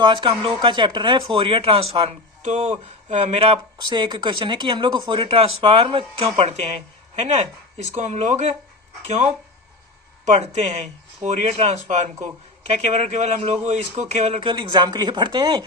तो आज का हम लोगों का चैप्टर है फोरियर ट्रांसफॉर्म। तो मेरा आपसे एक क्वेश्चन है कि हम लोग फोरियर ट्रांसफॉर्म क्यों पढ़ते हैं, है ना। इसको हम लोग क्यों पढ़ते हैं फोरियर ट्रांसफॉर्म को? क्या केवल और केवल हम लोग इसको केवल और केवल एग्जाम के लिए पढ़ते हैं,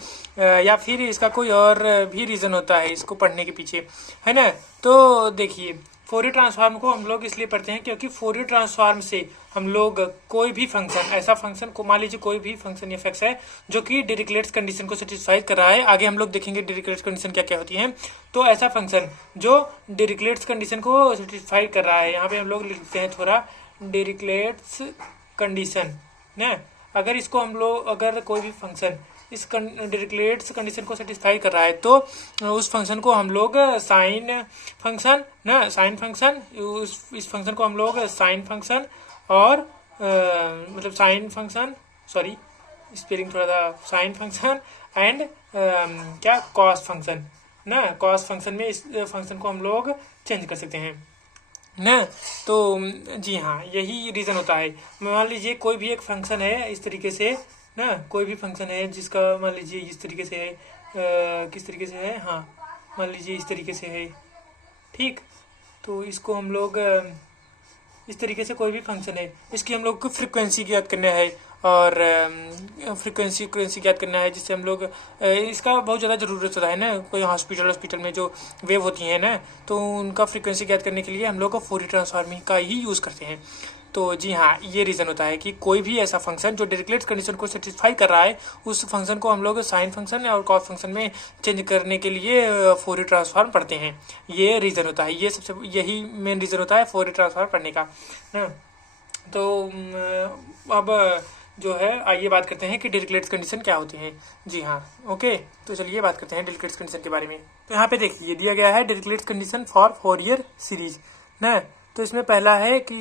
या फिर इसका कोई और भी रीज़न होता है इसको पढ़ने के पीछे, है ना। तो देखिए, फोरियर ट्रांसफॉर्म को हम लोग इसलिए पढ़ते हैं क्योंकि फोरियर ट्रांसफॉर्म से हम लोग कोई भी फंक्शन, ऐसा फंक्शन को मान लीजिए कोई भी फंक्शन या फैक्स है जो कि डिरिक्लेट्स कंडीशन को सेटिस्फाई कर रहा है। आगे हम लोग देखेंगे डिरिक्लेट्स कंडीशन क्या क्या होती है। तो ऐसा फंक्शन जो डिरिक्लेट्स कंडीशन को सेटिस्फाई कर रहा है, यहाँ पे हम लोग लिखते हैं थोड़ा डिरिक्लेट्स कंडीशन ना। अगर इसको हम लोग, अगर कोई भी फंक्शन इस डिरिक्लेट्स कंडीशन को सेटिस्फाई कर रहा है तो उस फंक्शन को हम लोग साइन फंक्शन ना, साइन फंक्शन, इस फंक्शन को हम लोग साइन फंक्शन और मतलब साइन फंक्शन, सॉरी स्पेलिंग थोड़ा सा, साइन फंक्शन एंड क्या कॉस फंक्शन ना। कॉस फंक्शन में इस फंक्शन को हम लोग चेंज कर सकते हैं ना। तो जी हाँ, यही रीज़न होता है। मान लीजिए कोई भी एक फंक्शन है इस तरीके से ना, कोई भी फंक्शन है जिसका मान लीजिए इस तरीके से है, किस तरीके से है, हाँ मान लीजिए इस तरीके से है, ठीक। तो इसको हम लोग इस तरीके से कोई भी फंक्शन है, इसकी हम लोग को फ्रिक्वेंसी ज्ञात करना है और फ्रिक्वेंसी ज्ञात करना है, जिससे हम लोग इसका बहुत ज़्यादा ज़रूरत होता है ना। कोई हॉस्पिटल में जो वेव होती हैं ना, तो उनका फ्रिक्वेंसी ज्ञात करने के लिए हम लोग को फोरियर ट्रांसफॉर्मिंग का ही यूज़ करते हैं। तो जी हाँ, ये रीज़न होता है कि कोई भी ऐसा फंक्शन जो डिरिक्लेट्स कंडीशन को सेटिस्फाई कर रहा है, उस फंक्शन को हम लोग साइन फंक्शन और कॉस फंक्शन में चेंज करने के लिए फोरियर ट्रांसफॉर्म पढ़ते हैं। ये रीज़न होता है, ये सबसे यही मेन रीज़न होता है फोरियर ट्रांसफॉर्म पढ़ने का ना। तो अब जो है आइए बात करते हैं कि डिरिक्लेट्स कंडीशन क्या होती हैं। जी हाँ, ओके, तो चलिए बात करते हैं डिरिक्लेट्स कंडीशन के बारे में। तो यहाँ पे देखिए दिया गया है डिरिक्लेट्स कंडीशन फॉर फोरियर सीरीज ना। तो इसमें पहला है कि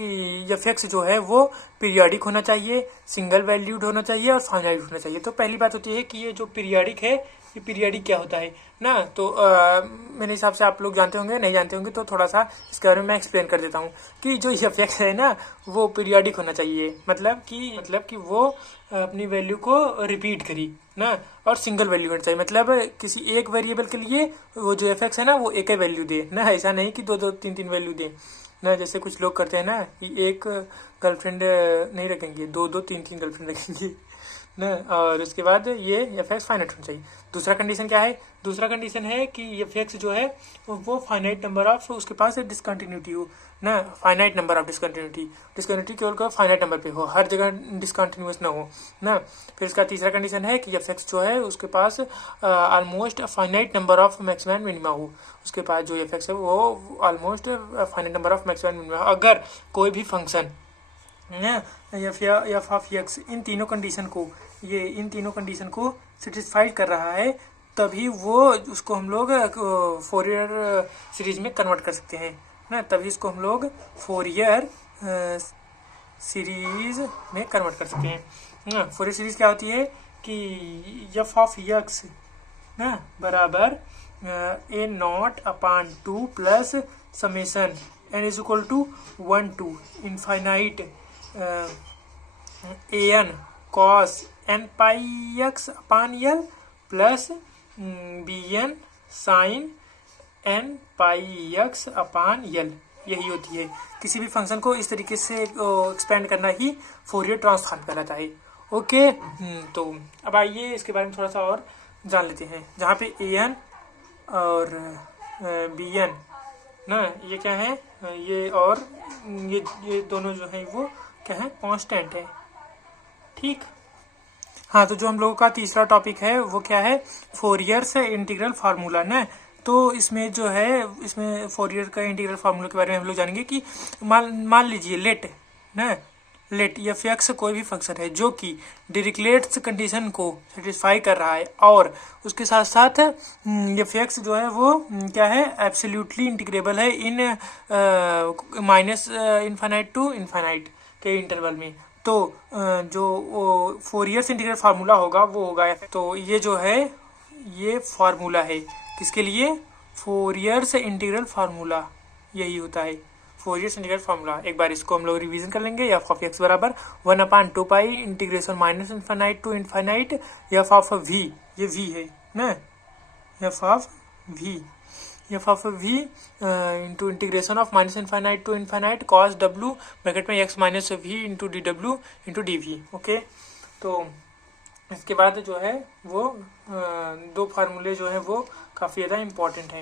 एफ जो है वो पीरियाडिक होना चाहिए, सिंगल वैल्यूड होना चाहिए और फाइनाइट होना चाहिए। तो पहली बात होती है कि ये जो पीरियाडिक है, ये पीरियाडिक क्या होता है ना। तो मेरे हिसाब से आप लोग जानते होंगे, नहीं जानते होंगे तो थोड़ा सा इसके बारे में मैं एक्सप्लेन कर देता हूँ कि जो एफ है ना, वो पीरियाडिक होना चाहिए। मतलब कि वो अपनी वैल्यू को रिपीट करी ना, और सिंगल वैल्यू होना चाहिए। मतलब किसी एक वेरिएबल के लिए वो जो एफ है ना, वो एक ही वैल्यू दे ना, ऐसा नहीं कि दो दो तीन तीन वैल्यू दे ना। जैसे कुछ लोग करते हैं ना कि एक गर्लफ्रेंड नहीं रखेंगे, दो दो तीन तीन गर्लफ्रेंड रखेंगे ना। और उसके बाद ये एफ एक्स फाइनाइट होना चाहिए। दूसरा कंडीशन क्या है? दूसरा कंडीशन है कि एफ एक्स जो है वो फाइनाइट नंबर ऑफ, उसके पास डिसकंटिन्यूटी हो ना, फाइनाइट नंबर ऑफ डिसकंटिन्यूटी केवल फाइनाइट नंबर पे हो, हर जगह डिसकंटिन्यूस ना हो ना। फिर इसका तीसरा कंडीशन है कि एफ एक्स जो है उसके पास almost finite number of maximum minima हो। उसके पास जो एफ एक्स है वो almost finite number of maximum minima. अगर कोई भी फंक्शन एफ ऑफ एक्स इन तीनों कंडीशन को सेटिस्फाइड कर रहा है, तभी वो उसको हम लोग फोरियर सीरीज में कन्वर्ट कर सकते हैं ना। तभी इसको हम लोग फोरियर सीरीज में कन्वर्ट कर सकते हैं ना। फोरियर सीरीज क्या होती है कि एफ ऑफ एक्स ना बराबर A naught upon 2 plus summation N is equal to 1 to infinite A N cos N pi X upon L plus B N sine N pi X upon L. यही होती है। किसी भी function को इस तरीके से एक्सपेंड करना ही फोरियर ट्रांसफॉर्म कहलाता है। ओके, तो अब आइए इसके बारे में थोड़ा सा और जान लेते हैं। जहाँ पे ए एन और बी एन ना, ये क्या है, ये और ये दोनों जो है वो क्या है, कांस्टेंट है, ठीक। हाँ, तो जो हम लोगों का तीसरा टॉपिक है वो क्या है, फोरियर से इंटीग्रल फार्मूला ना। तो इसमें जो है, इसमें फोरियर का इंटीग्रल फार्मूला के बारे में हम लोग जानेंगे कि मान लीजिए लेट एफ एक्स कोई भी फंक्शन है जो कि डिरिक्लेट्स कंडीशन को सेटिस्फाई कर रहा है, और उसके साथ साथ एफ एक्स जो है वो क्या है, एब्सोल्युटली इंटीग्रेबल है इन माइनस इनफाइनाइट टू इनफाइनाइट के इंटरवल में। तो जो फोरियर इंटीग्रल फार्मूला होगा वो होगा, तो ये जो है ये फार्मूला है किसके लिए, फोरियर इंटीग्रल फार्मूला, यही होता है फोरियर सिंडिकेट फार्मूला। एक बार इसको हम लोग रिवीजन कर लेंगे। एफ ऑफ एक्स बराबर 1/2 integration minus infinite to infinite F of V, ये वी है ना, F of V into integration of minus infinite to infinite cos W bracket में X minus V into D W into D V. Okay, तो इसके बाद जो है वो दो फार्मूले जो है वो काफ़ी ज़्यादा इम्पोर्टेंट है।